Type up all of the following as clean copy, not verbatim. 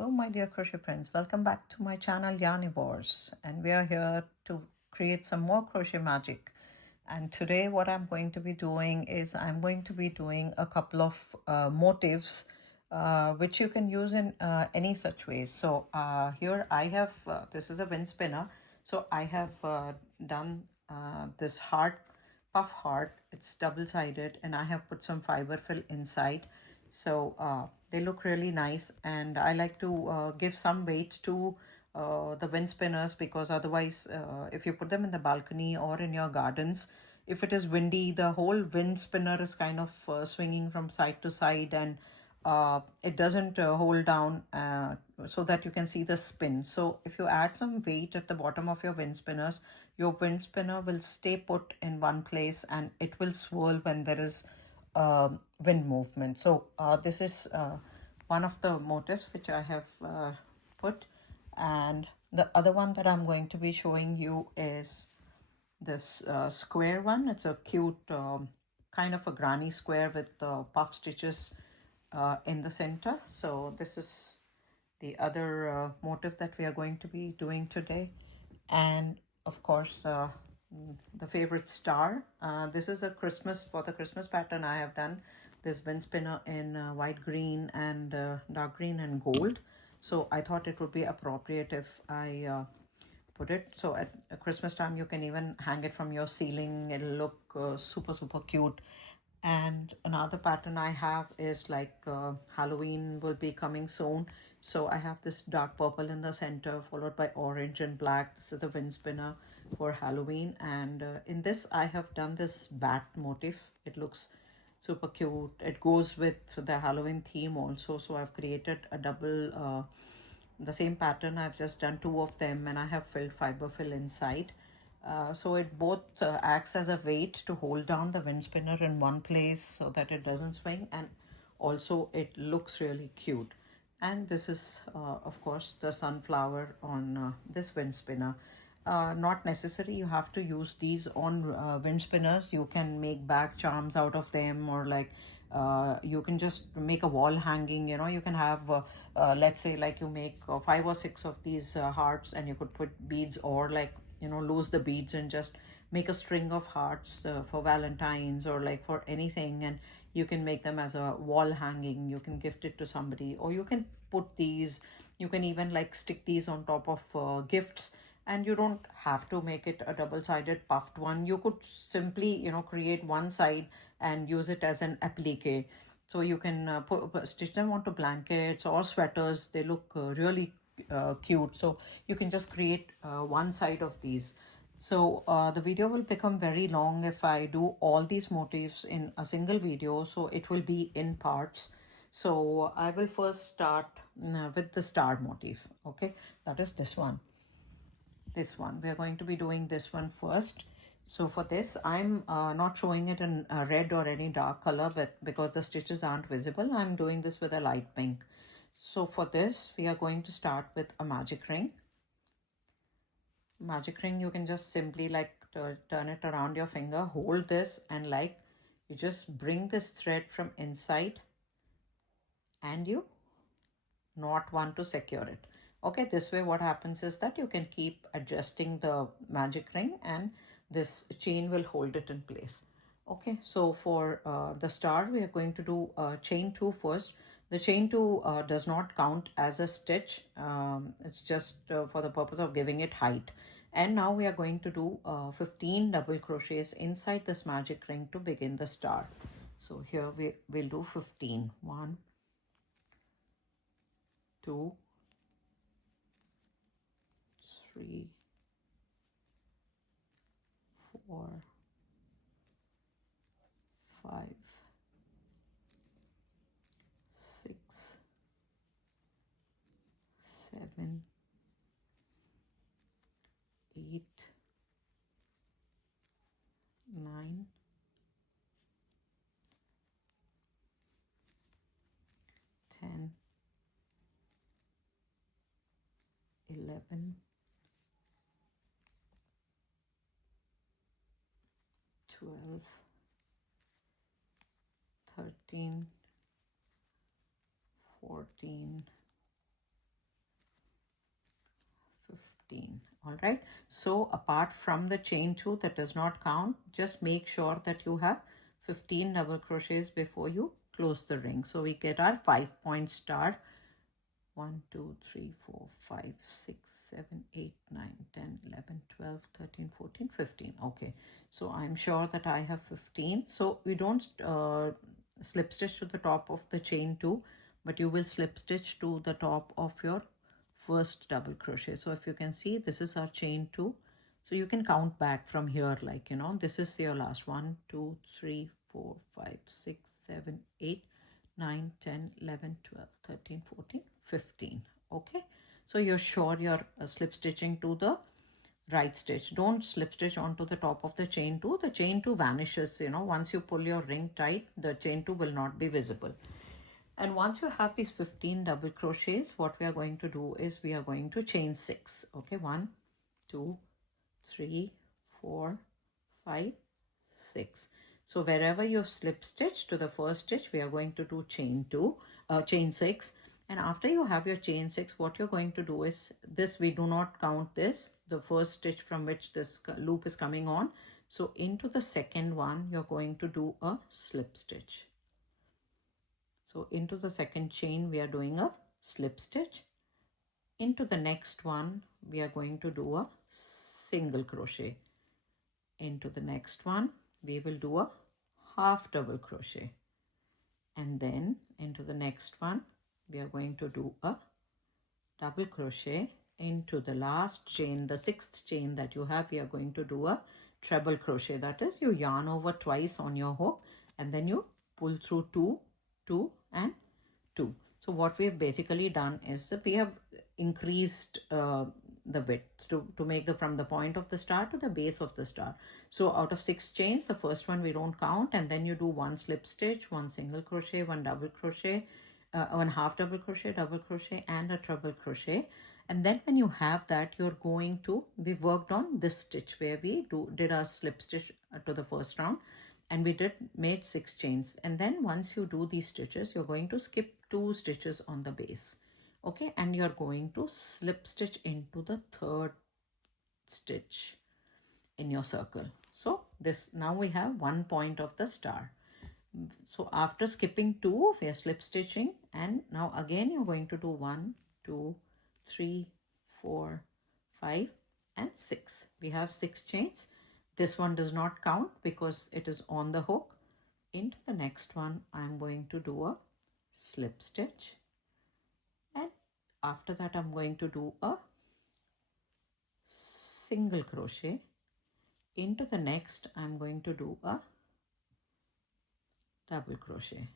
Hello my dear crochet friends, welcome back to my channel Yarnivores, and we are here to create some more crochet magic. And today what I'm going to be doing is I'm going to be doing a couple of motifs which you can use in any such ways. So here I have, this is a wind spinner, so I have done this heart, puff heart. It's double-sided and I have put some fiber fill inside. So they look really nice, and I like to give some weight to the wind spinners, because otherwise if you put them in the balcony or in your gardens, if it is windy, the whole wind spinner is kind of swinging from side to side, and it doesn't hold down so that you can see the spin. So if you add some weight at the bottom of your wind spinners, your wind spinner will stay put in one place and it will swirl when there is wind movement. So this is one of the motifs which I have put, and the other one that I'm going to be showing you is this square one. It's a cute kind of a granny square with puff stitches in the center. So this is the other motif that we are going to be doing today. And of course the favorite star. This is a Christmas, for the Christmas pattern I have done this wind spinner in white, green and dark green and gold. So I thought it would be appropriate if I put it. So at Christmas time you can even hang it from your ceiling. It'll look super cute. And another pattern I have is like Halloween will be coming soon, so I have this dark purple in the center followed by orange and black. This is the wind spinner for Halloween, and in this I have done this bat motif. It looks super cute. It goes with the Halloween theme also, so I've created a double the same pattern. I've just done two of them and I have filled fiber fill inside. So it both acts as a weight to hold down the wind spinner in one place so that it doesn't swing, and also it looks really cute. And this is of course the sunflower on this wind spinner. Not necessary you have to use these on wind spinners. You can make bag charms out of them, or like you can just make a wall hanging. You can have let's say like you make 5 or 6 of these hearts, and you could put beads, or like lose the beads and just make a string of hearts for Valentine's, or like for anything, and you can make them as a wall hanging. You can gift it to somebody, or you can put these, you can even like stick these on top of gifts. And you don't have to make it a double-sided puffed one. You could simply create one side and use it as an applique. So you can stitch them onto blankets or sweaters. They look really cute. So you can just create one side of these. So the video will become very long if I do all these motifs in a single video, so it will be in parts. So I will first start with the star motif. Okay, that is this one. We are going to be doing this one first. So for this I'm not showing it in red or any dark color, but because the stitches aren't visible, I'm doing this with a light pink. So for this we are going to start with a magic ring. You can just simply like turn it around your finger, hold this, and like you just bring this thread from inside and you not want to secure it. Okay, this way what happens is that you can keep adjusting the magic ring and this chain will hold it in place. Okay, so for the star we are going to do chain 2 first. The chain 2 does not count as a stitch. It's just for the purpose of giving it height. And now we are going to do 15 double crochets inside this magic ring to begin the star. So here we'll do 15. 1, 2, 3, 4, 5, 6, 7, 8, 9, 10, 11, 12, 13, 14, 15. All right, so apart from the chain 2 that does not count, just make sure that you have 15 double crochets before you close the ring. So we get our 5-point star. 1 2 3 4 5 6 7 8 9 10 11 12 13 14 15. Okay, so I'm sure that I have 15. So we don't slip stitch to the top of the chain 2, but you will slip stitch to the top of your first double crochet. So if you can see, this is our chain 2. So you can count back from here, like, you know, this is your last 1 2 3 4 5 6 7 8 9 10 11 12 13 14 15. Okay, so you're sure you're slip stitching to the right stitch. Don't slip stitch onto the top of the chain 2. The chain 2 vanishes, you know, once you pull your ring tight, the chain 2 will not be visible. And once you have these 15 double crochets, what we are going to do is we are going to chain 6. Okay, 1 2 3 4 5 6. So wherever you've slip stitched to the first stitch, we are going to do chain 6. And after you have your chain 6, what you're going to do is this, we do not count this, the first stitch from which this loop is coming on. So into the second one, you're going to do a slip stitch. So into the second chain, we are doing a slip stitch. Into the next one, we are going to do a single crochet. Into the next one, we will do a half double crochet. And then into the next one, we are going to do a double crochet. Into the last chain, the sixth chain that you have, we are going to do a treble crochet. That is, you yarn over twice on your hook and then you pull through 2, 2 and 2. So what we have basically done is that we have increased the width to make the from the point of the star to the base of the star. So out of 6 chains, the first one we don't count, and then you do 1 slip stitch, 1 single crochet, 1 double crochet, 1 half double crochet, double crochet and a treble crochet. And then when you have that, you're going to, we worked on this stitch where we did our slip stitch to the first round, and we made 6 chains. And then once you do these stitches, you're going to skip 2 stitches on the base. Okay, and you're going to slip stitch into the third stitch in your circle. So this, now we have 1 point of the star. So after skipping 2, we are slip stitching, and now again you're going to do 1 2 3 4 5 and 6. We have 6 chains. This one does not count because it is on the hook. Into the next one, I'm going to do a slip stitch, and after that I'm going to do a single crochet. Into the next, I'm going to do a double crochet,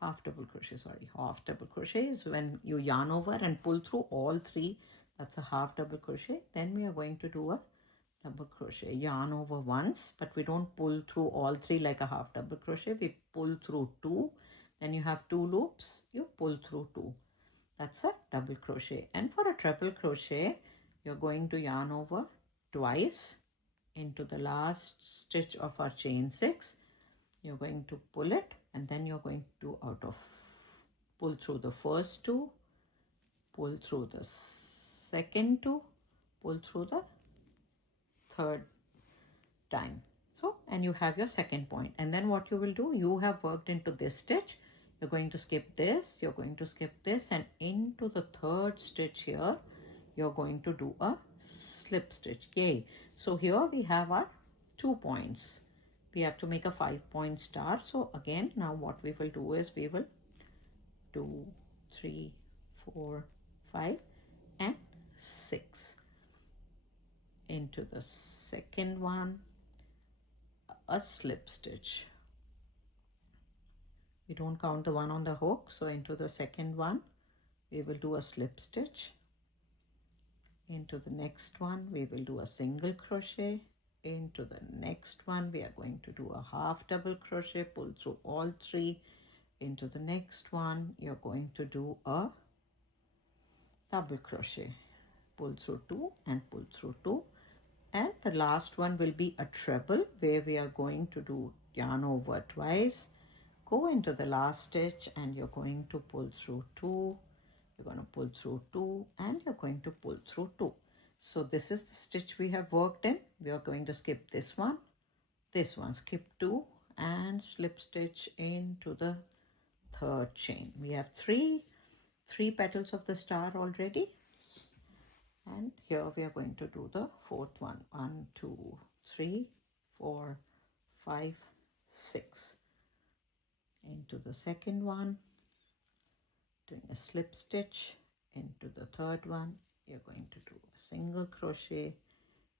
half double crochet is when you yarn over and pull through all 3. That's a half double crochet. Then we are going to do a double crochet, yarn over once, but we don't pull through all 3 like a half double crochet. We pull through 2, then you have 2 loops, you pull through 2. That's a double crochet. And for a treble crochet, you're going to yarn over twice into the last stitch of our chain 6. You're going to pull it, and then you're going to pull through the first 2, pull through the second 2, pull through the third time. So, and you have your second point. And then what you will do, you have worked into this stitch, you're going to skip this, you're going to skip this, and into the third stitch here, you're going to do a slip stitch. Yay! So here we have our 2 points. We have to make a 5-point star. So again, now what we will do is we will 2 3 4 5 and 6. Into the second one, a slip stitch. We don't count the one on the hook, so into the second one we will do a slip stitch. Into the next one we will do a single crochet. Into the next one we are going to do a half double crochet, pull through all 3. Into the next one you're going to do a double crochet, pull through 2 and pull through 2. And the last one will be a treble, where we are going to do yarn over twice, go into the last stitch, and you're going to pull through 2. you're going to pull through 2, and you're going to pull through 2. So this is the stitch we have worked in. We are going to skip this one, skip 2, and slip stitch into the third chain. We have three petals of the star already, and here we are going to do the fourth one. 1, 2, 3, 4, 5, 6. Into the second one, doing a slip stitch. Into the third one, you're going to do a single crochet.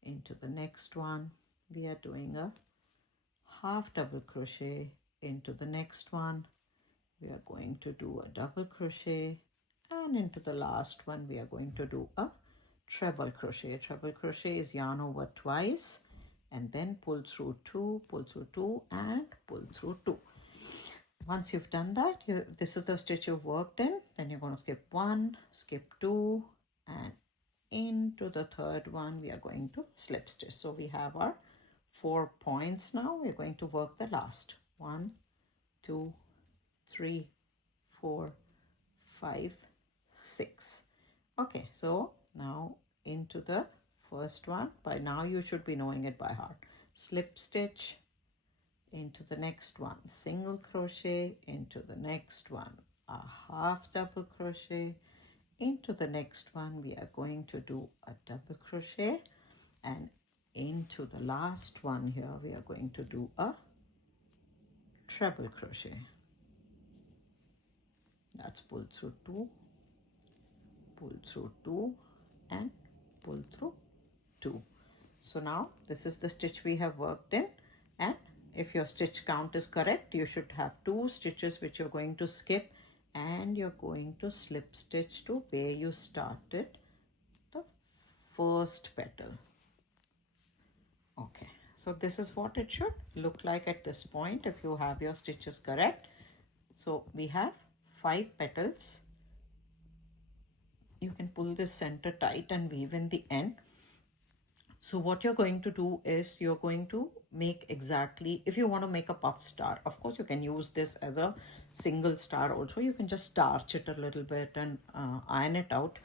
Into the next one, we are doing a half double crochet. Into the next one, we are going to do a double crochet, and into the last one we are going to do a treble crochet. Treble crochet is yarn over twice and then pull through 2, and pull through 2. Once you've done that, this is the stitch you've worked in. Then you're going to skip 1, skip 2, and into the third one we are going to slip stitch. So we have our 4 points now. We're going to work the last 1, 2, 3, 4, 5, 6. Okay, so now into the first one. By now you should be knowing it by heart. Slip stitch. Into the next one, single crochet. Into the next one, a half double crochet. Into the next one we are going to do a double crochet, and into the last one here we are going to do a treble crochet. That's pull through 2, pull through 2, and pull through 2. So now this is the stitch we have worked in, and if your stitch count is correct, you should have 2 stitches which you're going to skip, and you're going to slip stitch to where you started the first petal. Okay, so this is what it should look like at this point if you have your stitches correct. So we have 5 petals. You can pull this center tight and weave in the end. So what you're going to do is you're going to make exactly, if you want to make a puff star, of course you can use this as a single star also. You can just starch it a little bit and iron it out.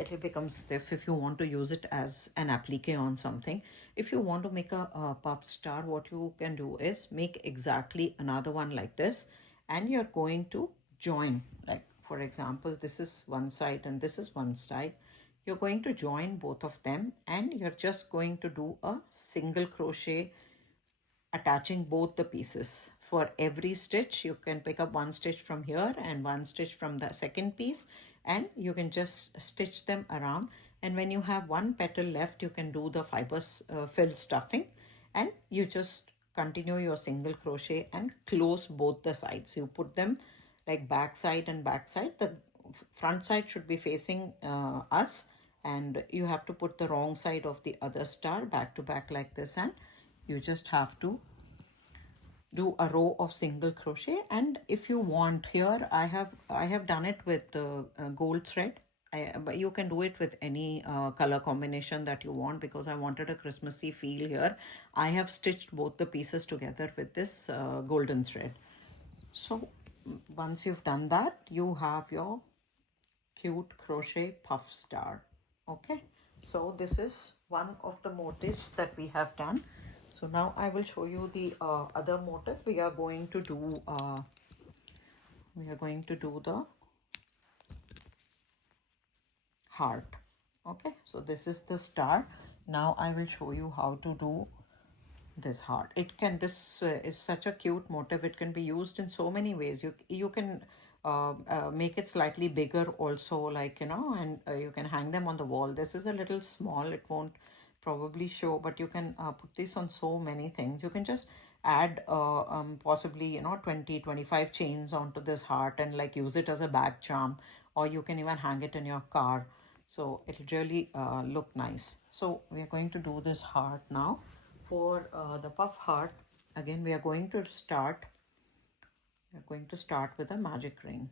It will become stiff if you want to use it as an applique on something. If you want to make a puff star, what you can do is make exactly another one like this, and you're going to join, like for example this is one side and this is one side. You're going to join both of them, and you're just going to do a single crochet attaching both the pieces. For every stitch you can pick up one stitch from here and one stitch from the second piece, and you can just stitch them around. And when you have one petal left, you can do the fibers fill stuffing, and you just continue your single crochet and close both the sides. You put them like back side and back side. The front side should be facing us, and you have to put the wrong side of the other star back to back like this, and you just have to do a row of single crochet. And if you want, here I have done it with gold thread, but you can do it with any color combination that you want, because I wanted a Christmassy feel here. I have stitched both the pieces together with this golden thread. So once you've done that, you have your cute crochet puff star. Okay, so this is one of the motifs that we have done. So now I will show you the other motif. We are going to do the heart. Okay, so this is the star. Now I will show you how to do this heart. This is such a cute motif. It can be used in so many ways. You can make it slightly bigger also, like, and you can hang them on the wall. This is a little small, it won't probably show, but you can put this on so many things. You can just add possibly 20-25 chains onto this heart and like use it as a bag charm, or you can even hang it in your car. So it'll really look nice. So we are going to do this heart now. For the puff heart, again we are going to start with a magic ring.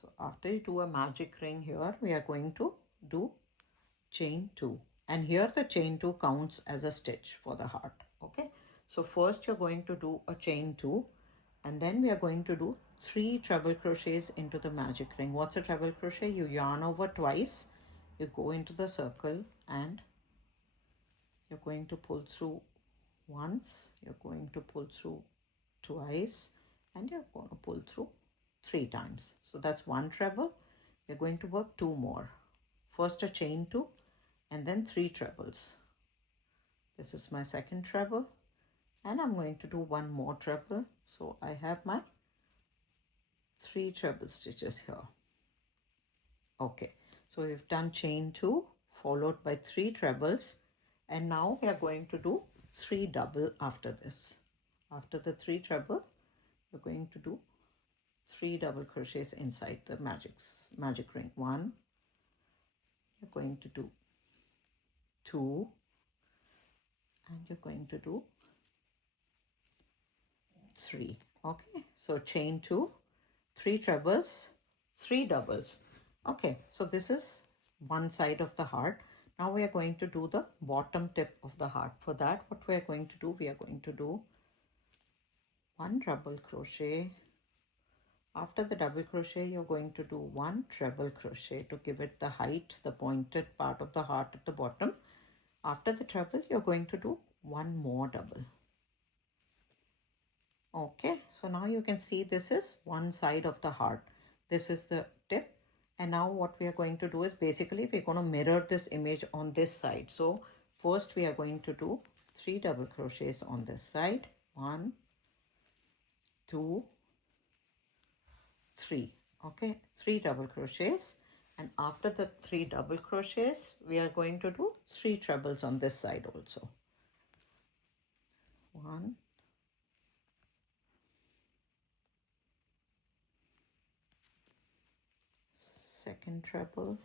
So after you do a magic ring here, we are going to do chain 2. And here the chain 2 counts as a stitch for the heart. Okay, so first you're going to do a chain 2, and then we are going to do 3 treble crochets into the magic ring. What's a treble crochet? You yarn over twice, you go into the circle, and you're going to pull through once, you're going to pull through twice, and you're going to pull through 3 times. So that's 1 treble. You're going to work 2 more. First a chain 2 and then 3 trebles. This is my second treble, and I'm going to do 1 more treble. So I have my 3 treble stitches here. Okay, so we've done chain 2 followed by 3 trebles, and now we are going to do 3 double after this. After the 3 treble, we're going to do 3 double crochets inside the magic ring. 1, you're going to do 2, and you're going to do 3. Okay, so chain 2, 3 trebles, 3 doubles. Okay, so this is one side of the heart. Now we are going to do the bottom tip of the heart. For that, what we are going to do, we are going to do 1 double crochet. After the double crochet, you're going to do 1 treble crochet to give it the height, the pointed part of the heart at the bottom. After the treble, you're going to do 1 more double. Okay, so now you can see this is one side of the heart. This is the tip. And now what we are going to do is basically we're going to mirror this image on this side. So first we are going to do 3 double crochets on this side. 1, 2, 3. Okay, 3 double crochets. And after the 3 double crochets, we are going to do 3 trebles on this side also. 1, second treble,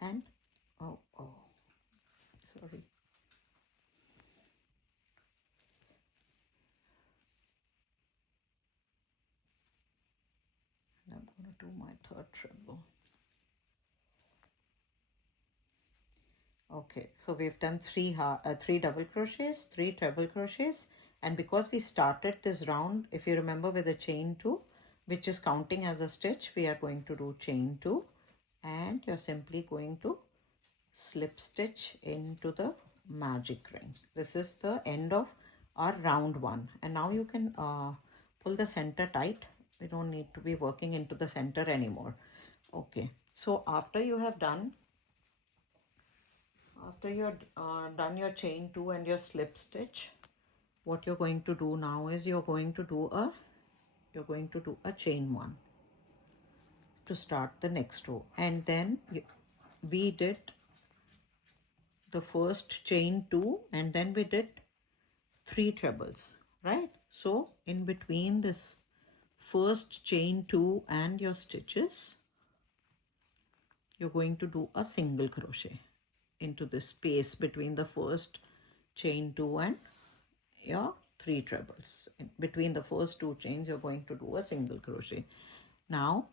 and oh, sorry. And I'm going to do my third treble. Okay, so we've done 3 double crochets, 3 treble crochets, and because we started this round, if you remember, with a chain 2, which is counting as a stitch, we are going to do chain 2, and you're simply going to slip stitch into the magic ring. This is the end of our round 1, and now you can pull the center tight. We don't need to be working into the center anymore. Okay, so after you're done your chain 2 and your slip stitch, what you're going to do now is you're going to do a chain 1 to start the next row, and then we did the first chain 2 and then we did 3 trebles, right? So in between this first chain 2 and your stitches, you're going to do a single crochet into the space between the first chain 2 and your 3 trebles. Between the first 2 chains, you're going to do a single crochet. Now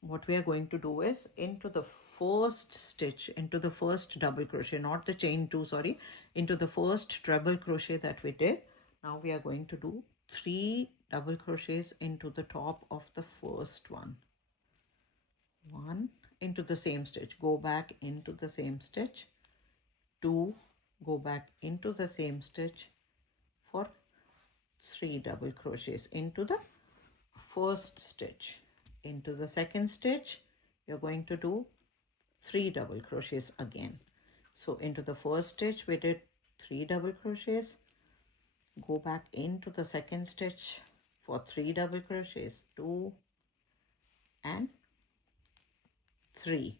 what we are going to do is into the first stitch, into the first double crochet, not the chain 2, sorry, into the first treble crochet that we did. Now we are going to do 3 double crochets into the top of the first one. 1 into the same stitch, go back into the same stitch, 2, go back into the same stitch for 3 double crochets into the first stitch. Into the second stitch, you're going to do 3 double crochets again. So into the first stitch, we did 3 double crochets, go back into the second stitch for 3 double crochets, 2 and 3,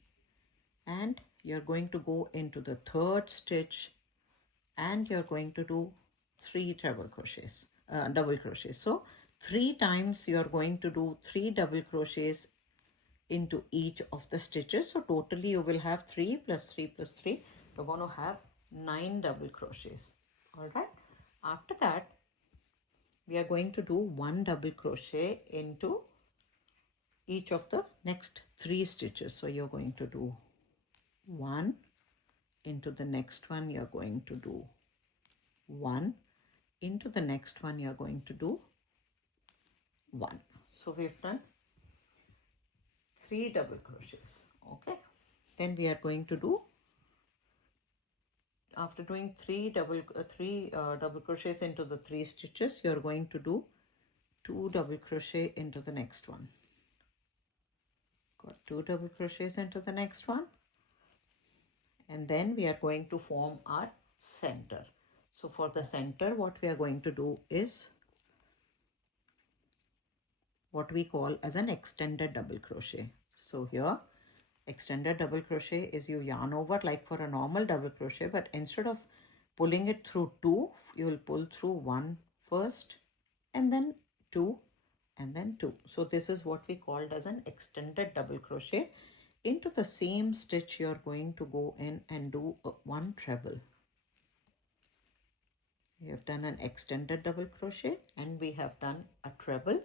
and you're going to go into the third stitch and you're going to do 3 double crochets. So 3 times you're going to do 3 double crochets into each of the stitches. So totally you will have 3 plus 3 plus 3. You're going to have 9 double crochets. All right. After that, we are going to do 1 double crochet into each of the next 3 stitches. So you're going to do 1, into the next one you're going to do 1, into the next one you're going to do 1. So we've done 3 double crochets. Okay, then we are going to do, after doing 3 double crochets into the 3 stitches, you're going to do 2 double crochet into the next one. Got 2 double crochets into the next one, and then we are going to form our center. So for the center, what we are going to do is what we call as an extended double crochet. So here, extended double crochet is you yarn over like for a normal double crochet, but instead of pulling it through 2, you will pull through 1 first, and then 2, and then 2. So this is what we called as an extended double crochet. Into the same stitch, you're going to go in and do one treble. We have done an extended double crochet and we have done a treble,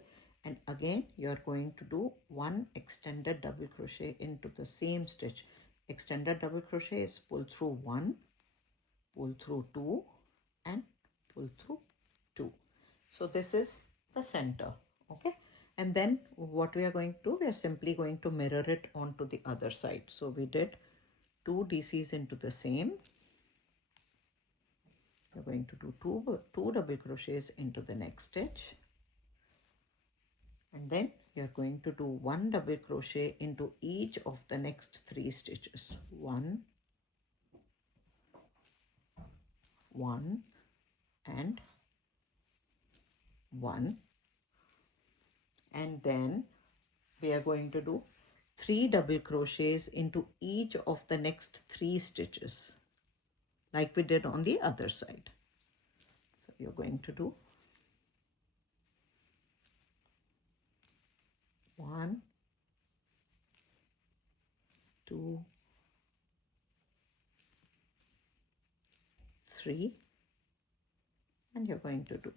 and again you're going to do one extended double crochet into the same stitch. Extended double crochet is pull through 1, pull through 2, and pull through 2. So this is the center. Okay, and then what we are going to do, we are simply going to mirror it onto the other side. So we did 2 DCs into the same. You're going to do two double crochets into the next stitch, and then you're going to do 1 double crochet into each of the next 3 stitches. 1, 1, and 1, and then we are going to do 3 double crochets into each of the next 3 stitches like we did on the other side. So you're going to do 1, 2, 3, and you're going to do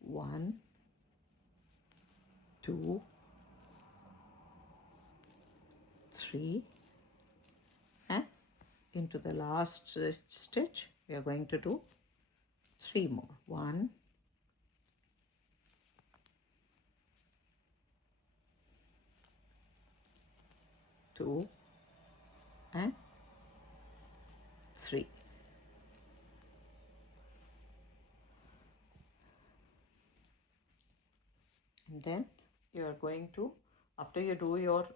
1, 2, 3, and into the last stitch we are going to do 3 more. 1, 2, and 3. And then you are going to, after you do your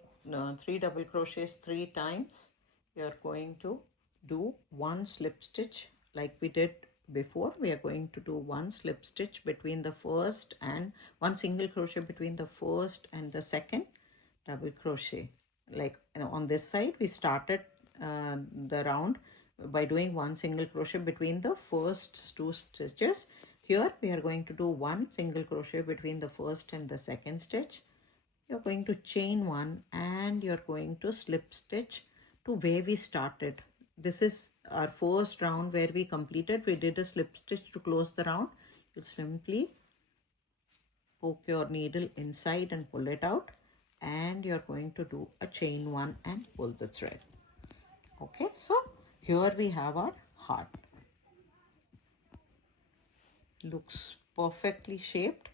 3 double crochets 3 times, you are going to do 1 slip stitch like we did before. We are going to do 1 slip stitch between the first and 1 single crochet between the first and the second double crochet. Like on this side, we started the round by doing 1 single crochet between the first 2 stitches. Here we are going to do 1 single crochet between the first and the second stitch. You're going to chain 1 and you're going to slip stitch to where we started. This is our first round where we completed. We did a slip stitch to close the round. You simply poke your needle inside and pull it out, and you're going to do a chain 1 and pull the thread. Okay, so here we have our heart. Looks perfectly shaped.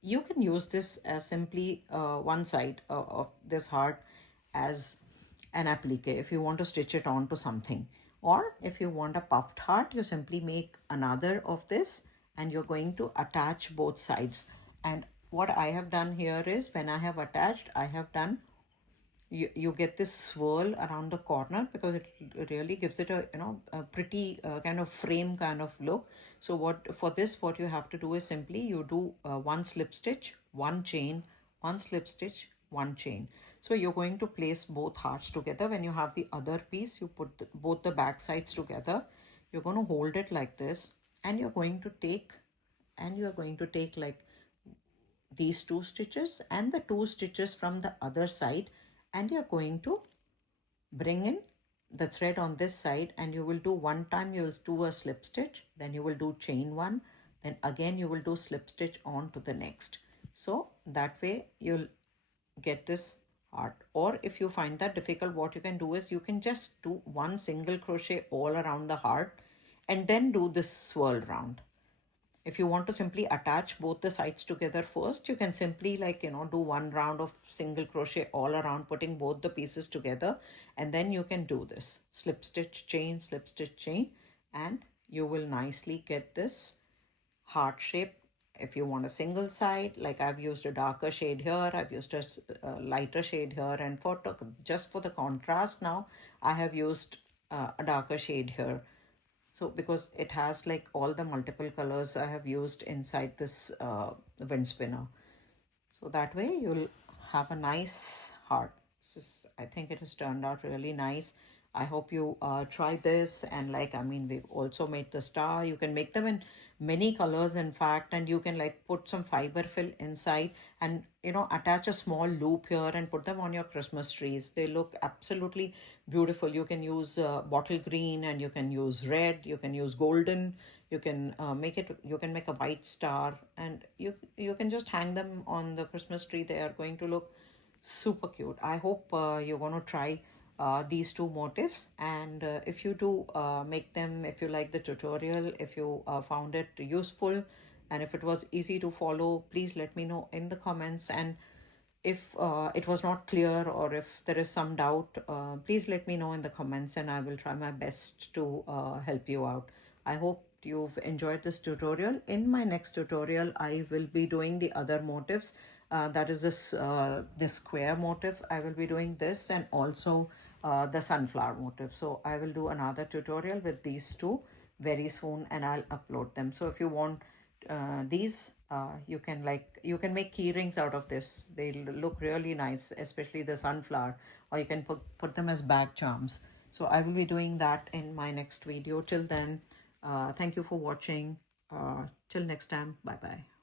You can use this as simply one side of this heart as an applique if you want to stitch it onto something, or if you want a puffed heart, you simply make another of this and you're going to attach both sides. And what I have done here is, when I have attached, I have done, you get this swirl around the corner because it really gives it a pretty kind of frame kind of look. So what you have to do is simply you do 1 slip stitch, 1 chain, 1 slip stitch, 1 chain. So you're going to place both hearts together. When you have the other piece, you put both the back sides together. You're going to hold it like this, and you're going to take like these 2 stitches and the 2 stitches from the other side, and you're going to bring in the thread on this side, and you will do 1 time, you will do a slip stitch, then you will do chain 1, then again you will do slip stitch on to the next. So that way you'll get this heart. Or if you find that difficult, what you can do is you can just do one single crochet all around the heart and then do this swirl round. If you want to simply attach both the sides together first, you can simply, like, do one round of single crochet all around, putting both the pieces together, and then you can do this slip stitch chain, and you will nicely get this heart shape. If you want a single side, like I've used a darker shade here, I've used a lighter shade here, and just for the contrast now, I have used a darker shade here. So because it has like all the multiple colors I have used inside this wind spinner. So that way you'll have a nice heart. I think it has turned out really nice. I hope you try this. And like, I mean, we've also made the star. You can make them in many colors, in fact, and you can like put some fiber fill inside and, attach a small loop here and put them on your Christmas trees. They look absolutely beautiful. You can use bottle green, and you can use red, you can use golden, you can make a white star, and you can just hang them on the Christmas tree. They are going to look super cute. I hope you're going to try these two motifs, and if you do make them, if you like the tutorial, if you found it useful, and if it was easy to follow, please let me know in the comments. And if it was not clear, or if there is some doubt, please let me know in the comments, and I will try my best to help you out. I hope you've enjoyed this tutorial. In my next tutorial, I will be doing the other motifs. That is this square motif. I will be doing this, and also the sunflower motif. So I will do another tutorial with these two very soon, and I'll upload them. So if you want these, you can make key rings out of this. They look really nice, especially the sunflower, or you can put them as bag charms. So I will be doing that in my next video. Till then, thank you for watching. Till next time, bye bye.